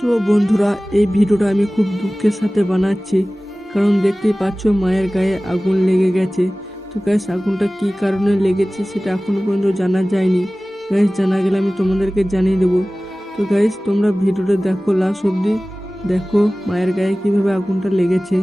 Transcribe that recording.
তো বন্ধুরা, এই ভিডিওটা আমি খুব দুঃখের সাথে বানাচ্ছি। কারণ দেখতেই পাচ্ছ, মায়ের গায়ে আগুন লেগে গেছে। তো গ্যাস আগুনটা কি কারণে লেগেছে সেটা এখনও পর্যন্ত জানা যায়নি। গ্যাস জানা গেলে আমি তোমাদেরকে জানিয়ে দেবো। তো গাইস তোমরা ভিডিওটা দেখো লাস্ট অবধি। দেখো মায়ের গায়ে কীভাবে আগুনটা লেগেছে।